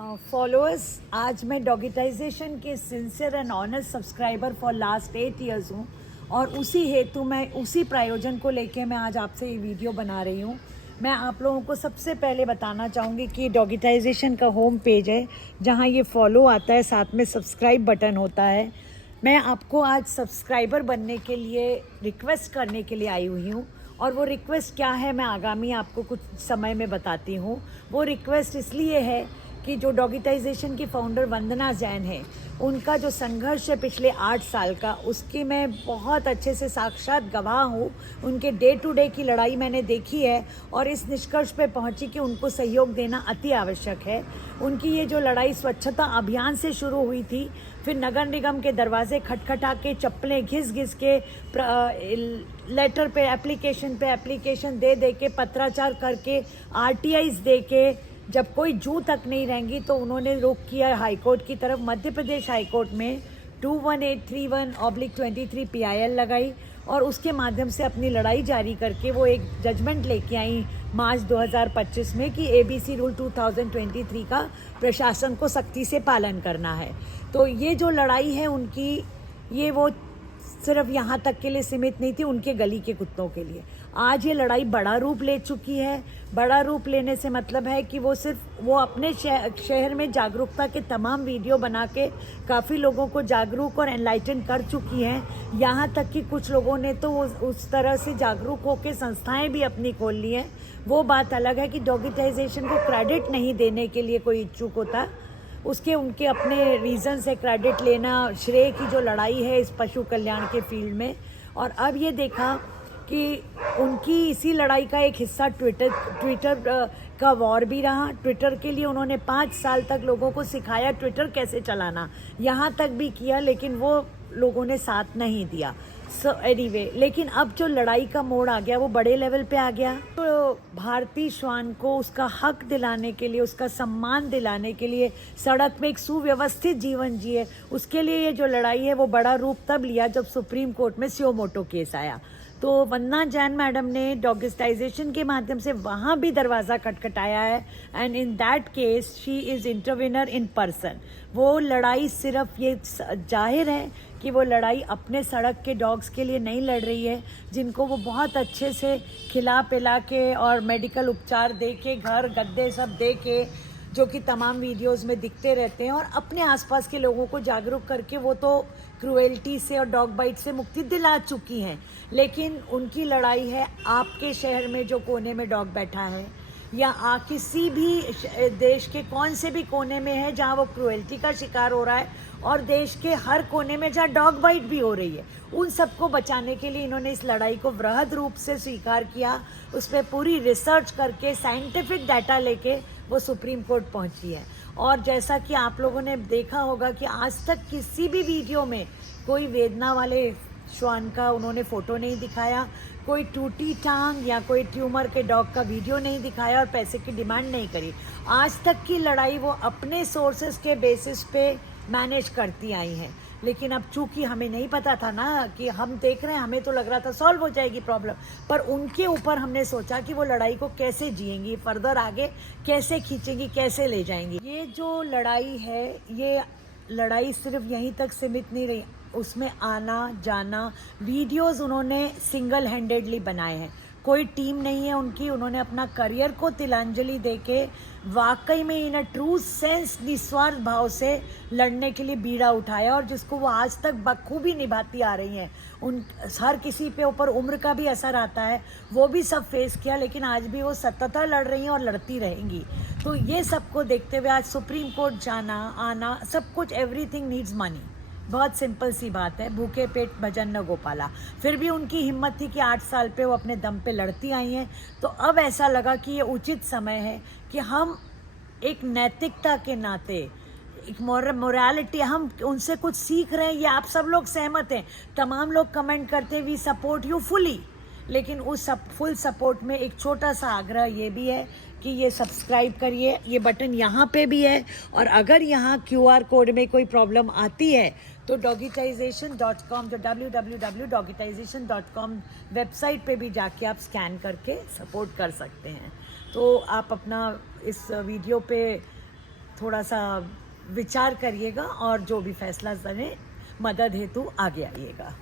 Followers, आज मैं डॉगिटाइजेशन के sincere and honest subscriber for last 8 years हूँ और उसी हेतु मैं उसी प्रायोजन को लेके मैं आज आपसे ये वीडियो बना रही हूँ। मैं आप लोगों को सबसे पहले बताना चाहूँगी कि डॉगिटाइजेशन का होम पेज है जहाँ ये फॉलो आता है, साथ में सब्सक्राइब बटन होता है। मैं आपको आज सब्सक्राइबर बनने के लिए रिक्वेस्ट करने के लिए आई हुई हूँ और वो रिक्वेस्ट क्या है मैं आगामी आपको कुछ समय में बताती हूँ। वो रिक्वेस्ट इसलिए है कि जो डॉगिटाइजेशन की फाउंडर वंदना जैन है, उनका जो संघर्ष है पिछले 8 साल का, उसकी मैं बहुत अच्छे से साक्षात गवाह हूँ। उनके डे टू डे की लड़ाई मैंने देखी है और इस निष्कर्ष पे पहुँची कि उनको सहयोग देना अति आवश्यक है। उनकी ये जो लड़ाई स्वच्छता अभियान से शुरू हुई थी, फिर नगर निगम के दरवाजे खटखटा के, चप्पलें घिस घिस के, लेटर पे एप्लीकेशन दे के, पत्राचार करके, आरटीआईज दे के, जब कोई जू तक नहीं रहेंगी तो उन्होंने रुख किया हाईकोर्ट की तरफ। मध्य प्रदेश हाईकोर्ट में 21831/23 PIL लगाई और उसके माध्यम से अपनी लड़ाई जारी करके वो एक जजमेंट लेके आई मार्च 2025 में कि ABC रूल 2023 का प्रशासन को सख्ती से पालन करना है। तो ये जो लड़ाई है उनकी, ये वो सिर्फ यहाँ तक के लिए सीमित नहीं थी, उनके गली के कुत्तों के लिए। आज ये लड़ाई बड़ा रूप ले चुकी है। बड़ा रूप लेने से मतलब है कि वो अपने शहर में जागरूकता के तमाम वीडियो बना के काफ़ी लोगों को जागरूक और एनलाइटन कर चुकी हैं। यहाँ तक कि कुछ लोगों ने तो उस तरह से जागरूक होकर संस्थाएं भी अपनी खोल ली हैं। वो बात अलग है कि डॉगिटाइजेशन को क्रेडिट नहीं देने के लिए कोई इच्छुक होता, उसके उनके अपने रीज़न से क्रेडिट लेना, श्रेय की जो लड़ाई है इस पशु कल्याण के फील्ड में। और अब ये देखा कि उनकी इसी लड़ाई का एक हिस्सा ट्विटर का वॉर भी रहा। ट्विटर के लिए उन्होंने 5 साल तक लोगों को सिखाया ट्विटर कैसे चलाना, यहाँ तक भी किया, लेकिन वो लोगों ने साथ नहीं दिया। एनीवे, लेकिन अब जो लड़ाई का मोड़ आ गया वो बड़े लेवल पे आ गया। तो भारतीय श्वान को उसका हक दिलाने के लिए, उसका सम्मान दिलाने के लिए, सड़क में एक सुव्यवस्थित जीवन जिए, उसके लिए ये जो लड़ाई है वो बड़ा रूप तब लिया जब सुप्रीम कोर्ट में सुओ मोटो केस आया। तो वंदना जैन मैडम ने डॉगिटाइजेशन के माध्यम से वहाँ भी दरवाज़ा खटखटाया है and in that case she is intervener in person. वो लड़ाई सिर्फ ये जाहिर है कि वो लड़ाई अपने सड़क के डॉग्स के लिए नहीं लड़ रही है, जिनको वो बहुत अच्छे से खिला पिला के और मेडिकल उपचार दे के, घर गद्दे सब दे के, जो कि तमाम वीडियोस में दिखते रहते हैं, और अपने आसपास के लोगों को जागरूक करके वो तो क्रूएल्टी से और डॉग बाइट से मुक्ति दिला चुकी हैं। लेकिन उनकी लड़ाई है आपके शहर में जो कोने में डॉग बैठा है, या किसी भी देश के कौन से भी कोने में है जहाँ वो क्रूएल्टी का शिकार हो रहा है, और देश के हर कोने में जहाँ डॉग बाइट भी हो रही है, उन सबको बचाने के लिए इन्होंने इस लड़ाई को वृहद रूप से स्वीकार किया। उस पर पूरी रिसर्च करके, साइंटिफिक डाटा लेके वो सुप्रीम कोर्ट पहुंची है। और जैसा कि आप लोगों ने देखा होगा कि आज तक किसी भी वीडियो में कोई वेदना वाले श्वान का उन्होंने फ़ोटो नहीं दिखाया, कोई टूटी टांग या कोई ट्यूमर के डॉग का वीडियो नहीं दिखाया और पैसे की डिमांड नहीं करी। आज तक की लड़ाई वो अपने सोर्सेज के बेसिस पे मैनेज करती आई हैं। लेकिन अब चूंकि हमें नहीं पता था ना, कि हम देख रहे हैं, हमें तो लग रहा था सॉल्व हो जाएगी प्रॉब्लम, पर उनके ऊपर हमने सोचा कि वो लड़ाई को कैसे जिएंगी, फर्दर आगे कैसे खींचेंगी, कैसे ले जाएंगी। ये जो लड़ाई है, ये लड़ाई सिर्फ यहीं तक सीमित नहीं रही, उसमें आना जाना वीडियोस उन्होंने सिंगल हैंडेडली बनाए हैं, कोई टीम नहीं है उनकी। उन्होंने अपना करियर को तिलांजलि देके वाकई में इन अ ट्रू सेंस निस्वार्थ भाव से लड़ने के लिए बीड़ा उठाया, और जिसको वो आज तक बखूबी निभाती आ रही हैं। उन हर किसी पे ऊपर उम्र का भी असर आता है, वो भी सब फेस किया, लेकिन आज भी वो सतत लड़ रही हैं और लड़ती रहेंगी। तो ये सबको देखते हुए आज सुप्रीम कोर्ट जाना आना सब कुछ, एवरीथिंग नीड्स मनी। बहुत सिंपल सी बात है, भूखे पेट भजन न गोपाला। फिर भी उनकी हिम्मत थी कि 8 साल पे वो अपने दम पे लड़ती आई हैं। तो अब ऐसा लगा कि ये उचित समय है कि हम एक नैतिकता के नाते, एक मोरालिटी, हम उनसे कुछ सीख रहे हैं। ये आप सब लोग सहमत हैं, तमाम लोग कमेंट करते हैं वी सपोर्ट यू फुली, लेकिन उस फुल सपोर्ट में एक छोटा सा आग्रह ये भी है कि ये सब्सक्राइब करिए, ये बटन यहाँ पे भी है, और अगर यहाँ QR कोड में कोई प्रॉब्लम आती है तो dogitization.com, जो www.dogitization.com वेबसाइट पे भी जाके आप स्कैन करके सपोर्ट कर सकते हैं। तो आप अपना इस वीडियो पे थोड़ा सा विचार करिएगा और जो भी फैसला करें मदद हेतु आगे आइएगा।